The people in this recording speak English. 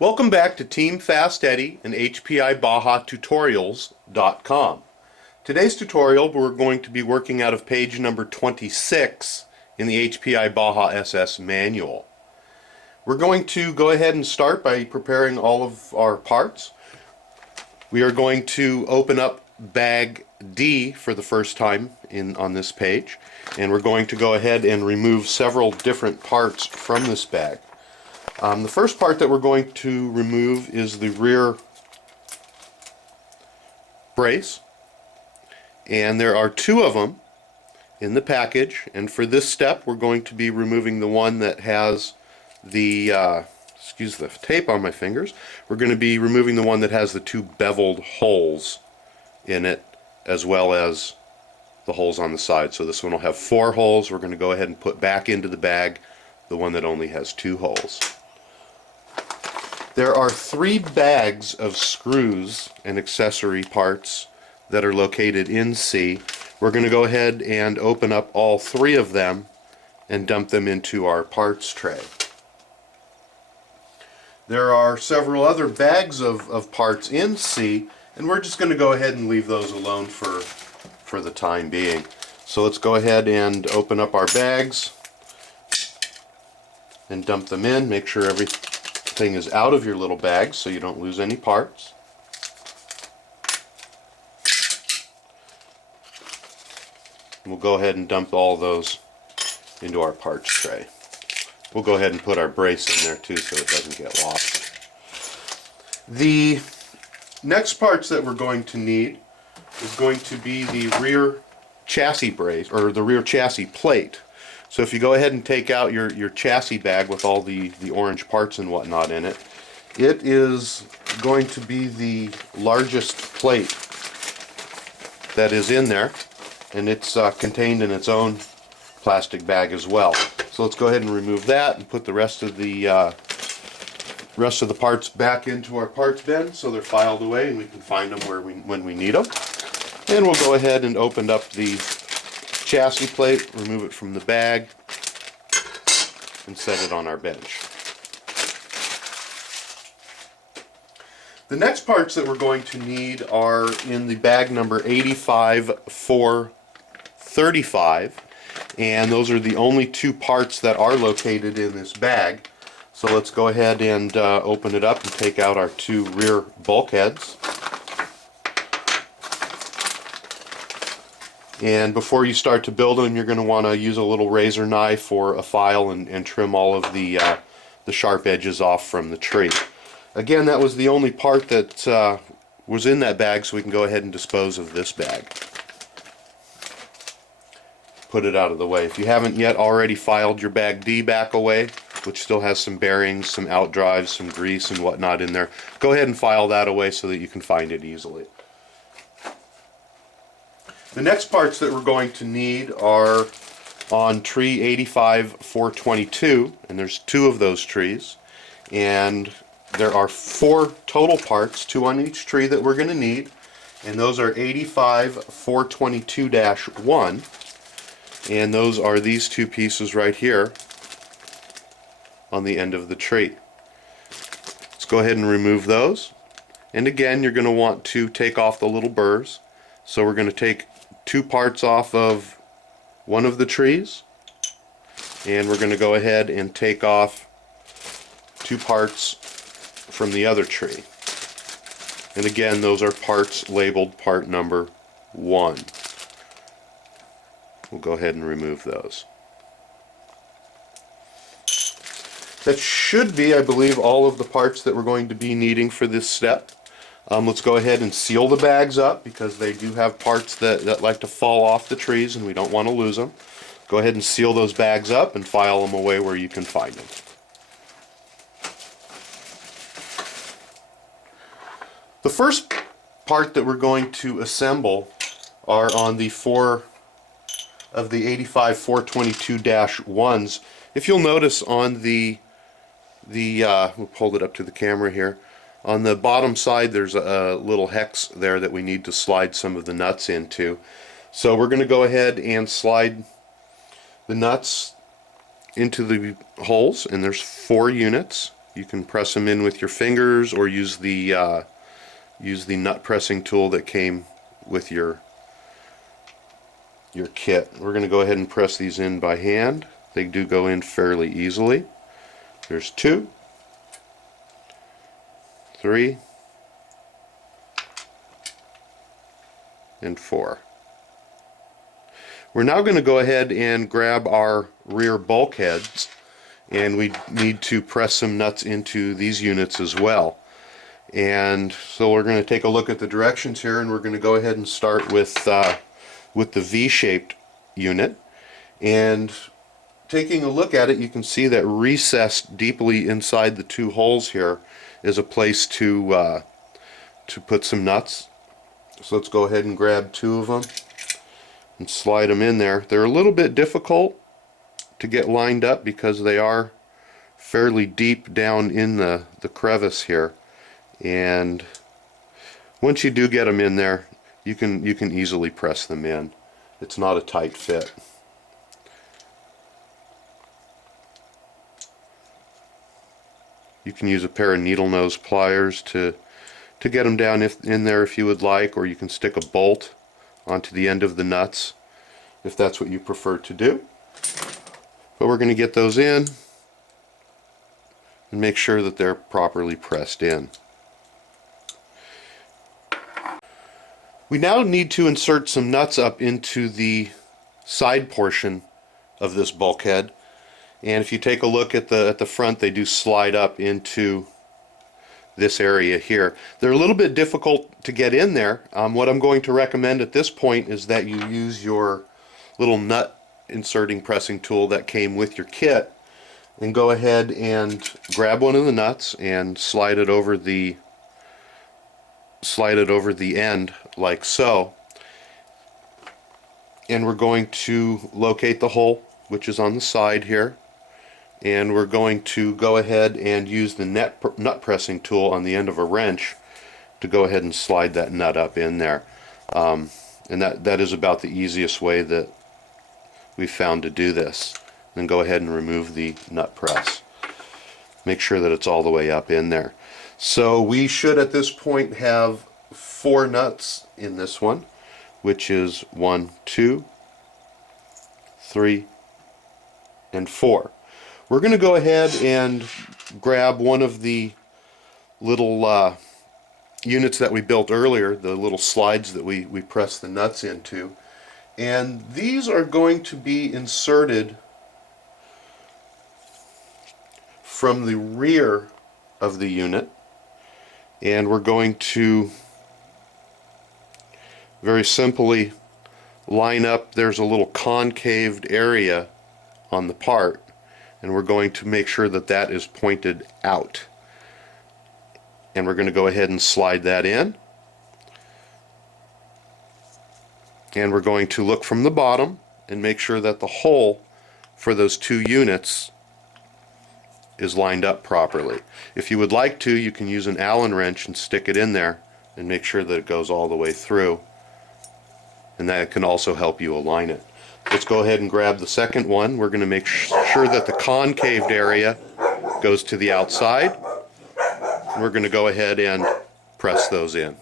Welcome back to Team Fast Eddy and HPI Baja Tutorials.com. Today's tutorial we're going to be working out of page number 26 in the HPI Baja SS manual. We're going to go ahead and start by preparing all of our parts. We are going to open up bag D for the first time on this page, and we're going to go ahead and remove several different parts from this bag. The first part that we're going to remove is the rear brace, and there are two of them in the package, and for this step we're going to be removing the one that has the excuse the tape on my fingers. We're going to be removing the one that has the two beveled holes in it, as well as the holes on the side. So this one will have 4 holes. We're going to go ahead and put back into the bag the one that only has 2 holes. There are 3 bags of screws and accessory parts that are located in C. We're going to go ahead and open up all 3 of them and dump them into our parts tray. There are several other bags of parts in C, and we're just going to go ahead and leave those alone for the time being. So let's go ahead and open up our bags and dump them in. Make sure everything is out of your little bag so you don't lose any parts. And we'll go ahead and dump all those into our parts tray. We'll go ahead and put our brace in there too so it doesn't get lost. The next parts that we're going to need is going to be the rear chassis brace, or the rear chassis plate. So if you go ahead and take out your chassis bag with all the orange parts and whatnot in it, it is going to be the largest plate that is in there, and it's contained in its own plastic bag as well. So let's go ahead and remove that and put the rest of the parts back into our parts bin so they're filed away and we can find them when we need them. And we'll go ahead and open up the chassis plate, remove it from the bag, and set it on our bench. The next parts that we're going to need are in the bag number 85435, and those are the only 2 parts that are located in this bag. So let's go ahead and open it up and take out our 2 rear bulkheads. And before you start to build them, you're going to want to use a little razor knife or a file and trim all of the sharp edges off from the tree. Again, that was the only part that was in that bag, so we can go ahead and dispose of this bag. Put it out of the way. If you haven't yet already filed your bag D back away, which still has some bearings, some out drives, some grease and whatnot in there, go ahead and file that away so that you can find it easily. The next parts that we're going to need are on tree 85422, and there's 2 of those trees, and there are 4 total parts, 2 on each tree, that we're going to need, and those are 85422-1, and those are these 2 pieces right here on the end of the tree. Let's go ahead and remove those, and again you're going to want to take off the little burrs. So we're going to take 2 parts off of one of the trees, and we're going to go ahead and take off 2 parts from the other tree. And again, those are parts labeled part number 1. We'll go ahead and remove those. That should be, I believe, all of the parts that we're going to be needing for this step. Let's go ahead and seal the bags up because they do have parts that like to fall off the trees and we don't want to lose them. Go ahead and seal those bags up and file them away where you can find them. The first part that we're going to assemble are on the 4 of the 85422-1s. If you'll notice on we'll hold it up to the camera here. On the bottom side there's a little hex there that we need to slide some of the nuts into. So we're going to go ahead and slide the nuts into the holes, and there's 4 units. You can press them in with your fingers or use the nut pressing tool that came with your kit. We're going to go ahead and press these in by hand. They do go in fairly easily. There's 2, 3, and 4. We're now going to go ahead and grab our rear bulkheads, and we need to press some nuts into these units as well. And so we're going to take a look at the directions here, and we're going to go ahead and start with the V-shaped unit. And taking a look at it, you can see that recessed deeply inside the 2 holes here is a place to put some nuts. So let's go ahead and grab 2 of them and slide them in there. They're a little bit difficult to get lined up because they are fairly deep down in the crevice here, and once you do get them in there, you can easily press them in. It's not a tight fit. You can use a pair of needle nose pliers to get them down in there if you would like, or you can stick a bolt onto the end of the nuts if that's what you prefer to do. But we're going to get those in and make sure that they're properly pressed in. We now need to insert some nuts up into the side portion of this bulkhead, and if you take a look at the front, they do slide up into this area here. They're a little bit difficult to get in there. What I'm going to recommend at this point is that you use your little nut inserting pressing tool that came with your kit, and go ahead and grab one of the nuts and slide it over the end like so. And we're going to locate the hole, which is on the side here, and we're going to go ahead and use the nut pressing tool on the end of a wrench to go ahead and slide that nut up in there. And that is about the easiest way that we've found to do this. Then go ahead and remove the nut press. Make sure that it's all the way up in there. So we should at this point have 4 nuts in this one, which is 1, 2, 3, and 4. We're going to go ahead and grab one of the little units that we built earlier, the little slides that we pressed the nuts into, and these are going to be inserted from the rear of the unit, and we're going to very simply line up. There's a little concaved area on the part, and we're going to make sure that that is pointed out, and we're going to go ahead and slide that in, and we're going to look from the bottom and make sure that the hole for those 2 units is lined up properly. If you would like to, you can use an Allen wrench and stick it in there and make sure that it goes all the way through, and that can also help you align it. Let's go ahead and grab the second one. We're going to make sure that the concaved area goes to the outside. We're going to go ahead and press those in.